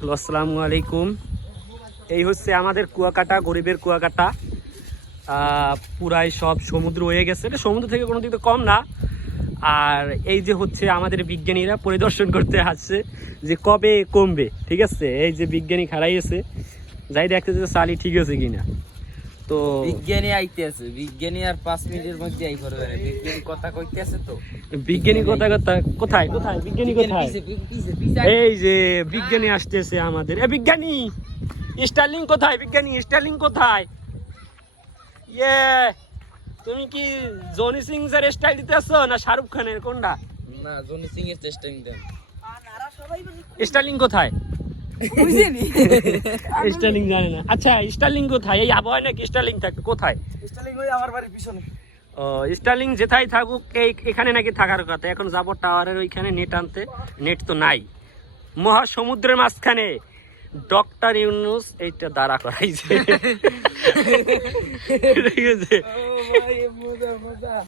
Hello, আসসালামু আলাইকুম। এই হচ্ছে আমাদের কুয়াকাটা, গরিবের কুয়াকাটা। পুরাই সব সমুদ্র হয়ে গেছে, এটা সমুদ্র থেকে কোনো দিক কম না। আর এই যে হচ্ছে আমাদের বিজ্ঞানীরা পরিদর্শন করতে আসছে যে কবে কমবে। ঠিক আছে, এই যে বিজ্ঞানী খাড়াইয়েছে, যাই দেখতে যে চালি ঠিক আছে কিনা। তো বিজ্ঞানী আইতে আছে, বিজ্ঞানী আর 5 মিনিটের মধ্যে আই করবে। বিজ্ঞানী কথা কইতে আছে তো। বিজ্ঞানী কোথায় বিজ্ঞানী কোথায়? এই যে বিজ্ঞানী আসতেছে আমাদের। বিজ্ঞানী স্টার্লিং কোথায়? বিজ্ঞানী স্টার্লিং কোথায়? ইয়ে, তুমি কি জনি সিং এর স্টাইল দিতে আসছো না শাহরুখ খানের, কোনটা? না, জনি সিং এর চেষ্টা নিতেন। স্টার্লিং কোথায়? স্টার্লিং জানে না। আচ্ছা, স্টার্লিং কোথায়? এই আবহাওয়ায় নাকি স্টার্লিং থাকতো? কোথায় স্টার্লিং ওই আমার বাড়ির পিছনে। ও, স্টার্লিং যেথায় থাকুক, এখানে নাকি থাকার কথা। এখন যাবো টাওয়ারের ওইখানে নেট আনতে, নেট তো নাই। মহাসমুদ্রের মাঝখানে ডক্টর ইউনুস এইটা দাঁড়া করাইছে। ঠিক আছে।